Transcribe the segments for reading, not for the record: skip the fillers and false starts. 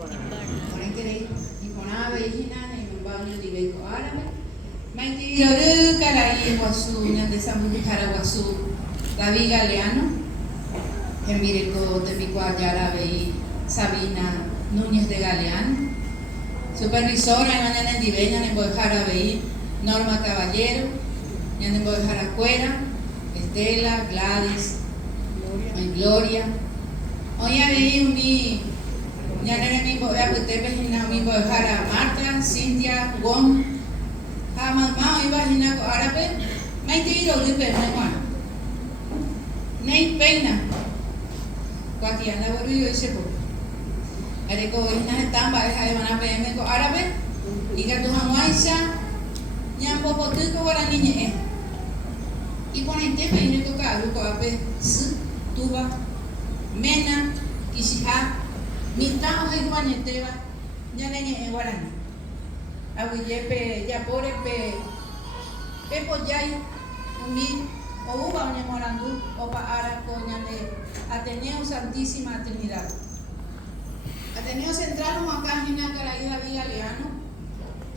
Orang kiri ipona behina na imbaunya di beko árabe. Maiti yoru karai wasu nyande sambuji kara wasu David Galeano. Hembireko tepiko árabe Sabina Núñez de Galeano. Supervisora en mañana en Diveña en Árabe Norma Caballero, en Cuera, Estela, Gladys, Gloria. Hoy había mi ñanere mi boya kutepe hina mi boya Marta, Cintia, Gon. Mamá iba hina ko árabe, maiti iro lipe mewan. Nei peina. Kuatiana boru yo ese po. Areko hina tamba ha iban a PM ko árabe. Iga tu hamuaisa nyampo potu ko wala niñe. Y ponente peine ko karu ko ape s tuba mena kisha minta o iguane teba ñanene en guarani. Aguillepe ya pore pe poyai mi o uba ne morandu o pa ara ko ñane Ateneo Santísima Trinidad. Ateneo Central mo acá hina karai David Galeano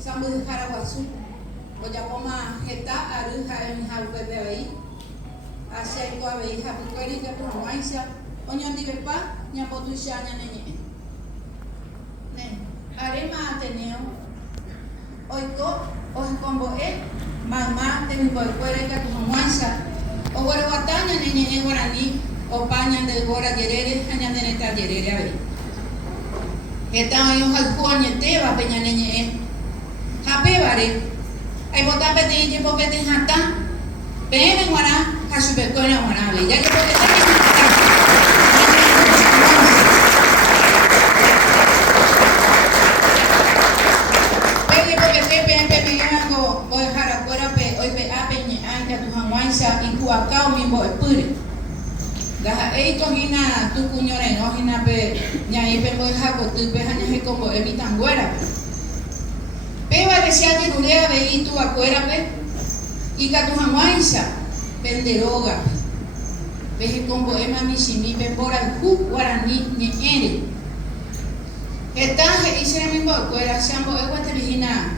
sambu Jaraguazú o ya poma heta aru ha en halpe de ahí hacia ko abei ha pueri ka tu maisa o ñandi bepa ña potu xaña nene ne arema Ateneo oiko o combo mamá de mi pueri ka tu maisa o guarataña nene en guaraní o paña de gora yerere aña de neta yerere a ver esta yo halkuanya teba peña nene hape bare ai botar pete je popete hata peme ngwana kasube kona ngwana be ya ke popete pele popete peme yango boy hara kora pe oi pe ape ni anga tu hamaisa iku akau mi boy pure dah eito hina tu kunyore no hina pe nyai pe boy hako tu pe hanya he kombo evitan guera Peba decía que Nurea veí tu acuérdate y que tu jamaisa penderoga veje con poema mi simi pe por al ju guaraní ni ere esta hice mi acuerda sambo e guaterina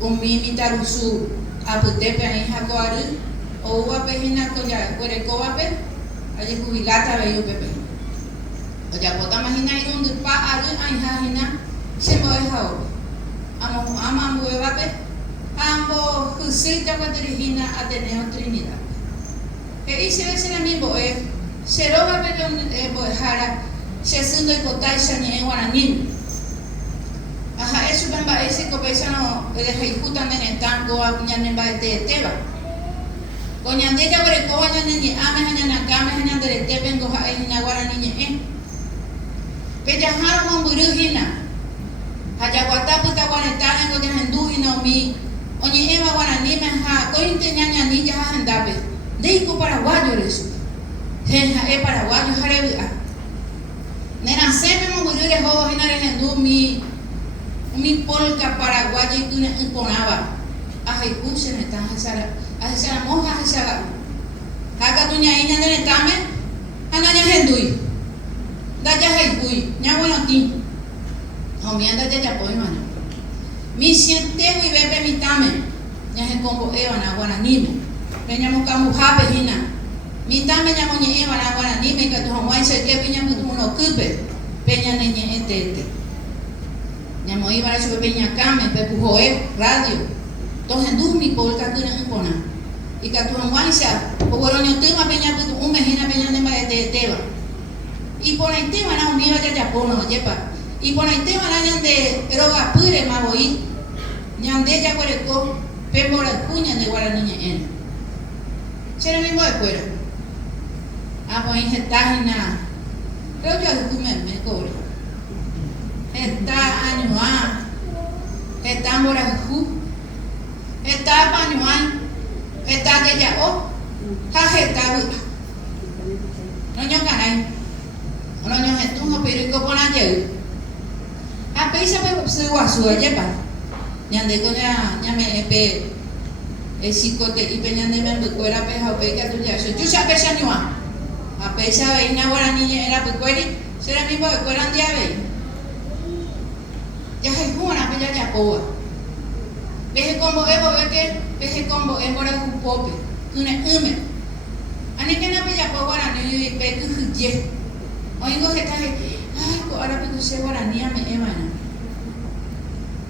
mi tarusu aputepe ani jacoaru o ua pejina con ya cuerecoa pe aye jubilata veio pepe o ya bota imagina ir un pa aru ai hina se mo e jao Amambo evape, ambo jusita cuaterigina Ateneo Trinidad. Que hice ese la mismo se roba pero bojara, se sundo y cotaisa ni en guaraní. Ajá, eso bamba ese copesa no le ejecutan en el tango a ñanemba de teba. Coñande ya breco ñane ame ñana kame ñane de teben goja en guaraní ñe. Que ya haro mburujina. Hayaguata puta guanetana en Goyandu y Naomi. Oye, Eva Guaraní me ha cointe ñaña ni ya andabe. Deico paraguayo eso. Jeja, paraguayo jarebu'a. Nena, se me murió de juegos en Argendu mi polka paraguaya y tú ne imponaba. A Jaicuche me están a esa moja, a esa. Haga tu ñaña de netame. Anaña Hendui. Daya Jaicui. Ña bueno ti. Homianda de Japón, hermano. Mi siente y bebe mi tame. Ya se combo Eva guaraní. Peñamos camuja pejina. Mi tame ya moñe Eva guaraní. Me que tu hamuay se que peña que tu no cupe. Peña neñe este. Ya mo iba a su peña came, pepujoe, radio. Entonces du mi polka que no impona. Y que tu hamuay se o guaroño tema peña que tu un mejina peña de teba. Y por el tema na univa de Japón, no lleva. Y por el tema de roga pure maboí, ñande ya cuereco, pembora cuña de guaraní en. Se lo mismo de cuero. A pues injetágina. Creo yo que me cobre. Está añoa, está morajú, está pañoan, está de ya o, jajeta buta. No ño canay. No ño jetunjo pero y copona lleu. A peisa pe se guasu ayepa. Ñande ko ña me pe e sikote y pe ñande me cuera pe ja pe ka tu ya. Yo sa pe sa ñua. A peisa ve na guaraní era pe cueri, será mismo de cuera andia ve. poa. Veje combo evo veke, veje combo embora hupope, kune ume. Ani kena pe ya po guarani pe kuje. Oigo hetaje, ay ko ara pe kuse guarani me emana.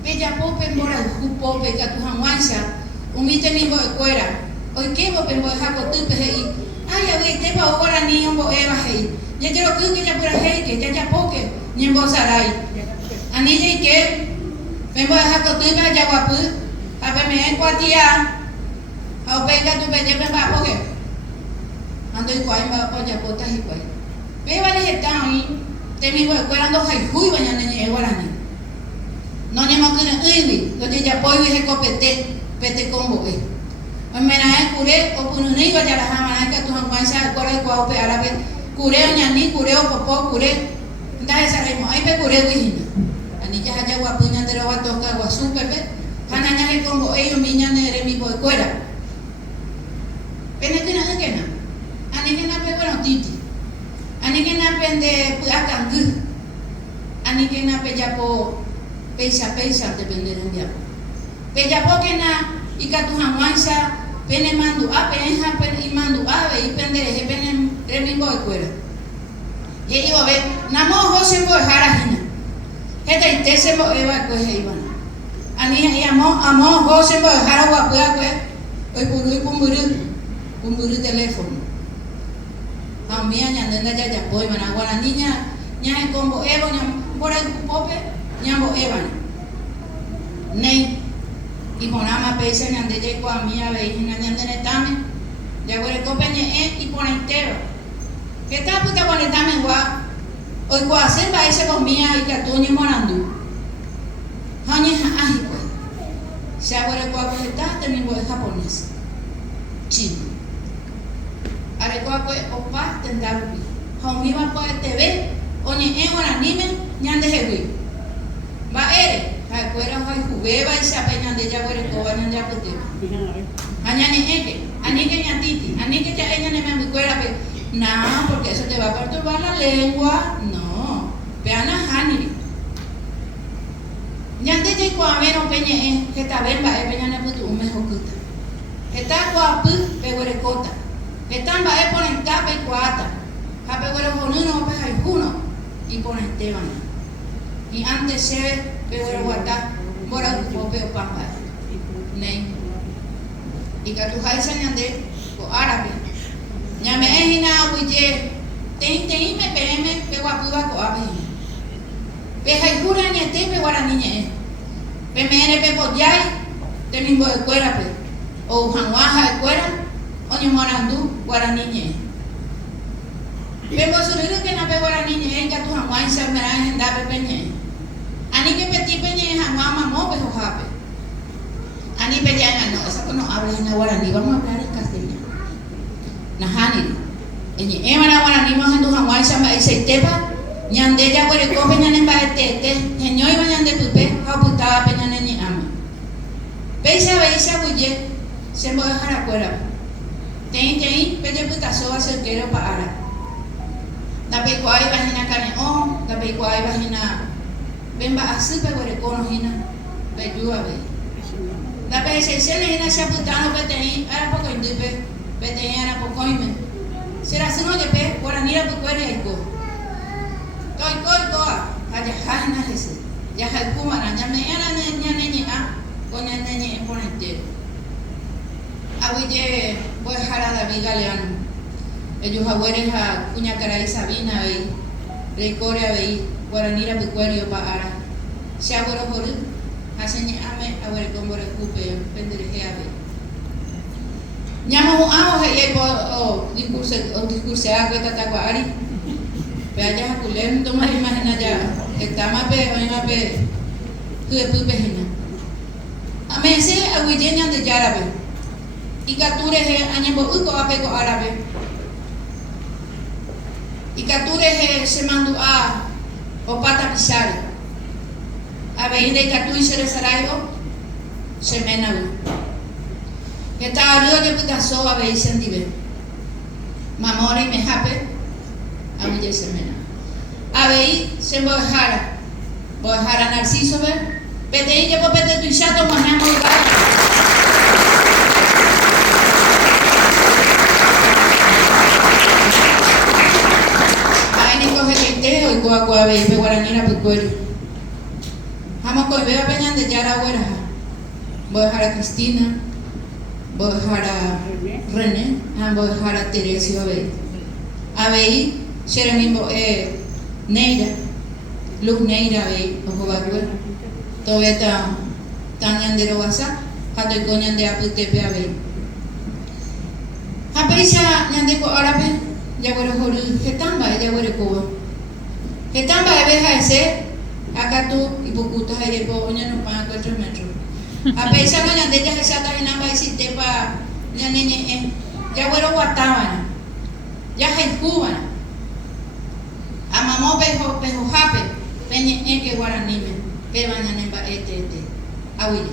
Pe ya pope embora hupope ka tu hanwansa, umite ni bo kuera. Oi ke bo pe bo hako tu pe hei. Ay ave te pa guarani ombo eva hei. Ya quiero que ya pura hei que ya poke ni embo sarai. Ani je ke pe bo hako tu ba ya guapu. Apa me kuatia. Au pe ka tu pe je pe ba poke. Ando y cuay va por ya potas y cuay. Ve vale hetani, te mi voy cuerando hay hui baña neñe guarani. No ne mo kana uiwi, lo de ya poi he copete, pete combo e. O mena cure o punu nei va ya la jamana ka tu hanwaisa cuore cuau pe árabe, cure ñani, cure o popo, cure. Nda esa remo, ai pe cure wihina. Ani ya ya guapuña de roba toca guasu pepe. Kana nya he combo e yo miña ne mi boy cuera. Pene kana ngena. Ani kena pe bueno titi. Ani kena pende puakangu. Ani kena pe japo peisa depende del dia. Pe japo kena ikatu hamwansa pene mandu ape enha pene imandu ave y pende he pene remingo escuela. Ye iba ve namo Jose bo harahina. Heta itese bo eva ko he iban. Ani amo Jose bo harawa kwe oi kumburu teléfono. A mí añadiendo ya voy mana guara niña ña combo evo ña por el pope ña bo evan nei y ponama pese ña de ya a mí a ver ña de tame ya por el cope ñe y por entero que ta puta con el tame gua hoy gua hacer va ese con mía y que tú ni morandu hañe aji pues se por el gua pues está tenemos japonés chino. Arekwa kwe opa tendarupi. Homiwa kwe TV, onye ewara nime, nyande hewi. Ba ere, ha kwera hai hubeba y sape nyande ya kwere koba nyande ya pute. Anyane eke, anike nyatiti, anike ya ella ne me kwera pe. No, porque eso te va a perturbar la lengua. No, peana haniri. Nyande ya kwa mero peñe que ta bemba e peña ne putu ume hokuta. Eta kwa pu pe kwere kota. Están va a poner tapa y cuata, cape güero con uno, pues hay uno, y ponen teban. Y antes se ve, pero guata, bora un poco pamba. Nei. Y que tu haya señalde, o árabe. Ya me he hinado, oye, te me peme, pero guapuba co abe. Pero hay jura ni te, pero guara niña. Peme pe poyai, te mismo de cuera, o janguaja de cuera. Oño morandu guarani ñe. Pero sururu que na pe guarani ñe ya tu hamai se mera en da pe peñe. Ani que peti peñe hamama mamo pe jojape. Ani pe ya no, esa que no habla en guarani, vamos a hablar en castellano. Nahani. Eñe emana guarani mo en tu hamai se mera se tepa. Ñande ya guare ko peña en ba tete, ño iba ñande pupe, ha putaba peña ñe ama. Peisa buye se mo dejar afuera. Tem, pede putação a cerqueiro para. Da pecuai vagina caneon, da pecuai vagina bemba assim pegore cono hina, pejua be. Da pesencial hina se putano petei, era poco indupe, petei era poco ime. Será sino de pe, guaranira pecuari aiko. Toi, allá hina ese. Ya halkumara, ya me era ña a, con ña en ponentero. Abuye voy a dejar a David Galeano. Ellos abuelos a Cuña Caray Sabina, recorre a ver, Guaranira Pecuario para se abuelo por hacen ame abuelo como recupe, pendeje a ver. Llamo a o discurso a que tataguari. Vaya a culem, toma imagina ya, está más pe, que pupe hina. A mí se abuyeña de Yarabe. Y capture añembo uko apego árabe. Y capture se mandó a opata pisari. A ver, de capture se resaraigo se menabu. Está arriba de putazo a ver sendive. Mamore me jape a ver se mena. A ver se bojara. Bojara Narciso ver Pete y llevo pete tu chato manamo y gato. Ay, ni coge que te y coa ve pe guaranira pe cuero. Vamos con veo peñan de Yara Huera. Voy a dejar a Cristina, voy a dejar a René, voy a dejar a Teresio a ver, Jeremimbo Neira, Luz Neira ve, ojo barruera. Todavía tan yandero wasa, hato y coñan de aputepe a ver. A peisa yandeko arape, ya voy a joder, getamba, ya voy a coba. Getamba de veja ese, acá tú y pocutas ahí de poña no pagan 4 metros. A peisa no yande ya esa tajina va a decir tepa, ya nene, ya voy a guatábana, ya genjubana. A mamó pejo jape, peñe que guaranime. Que van a nemba este, awili.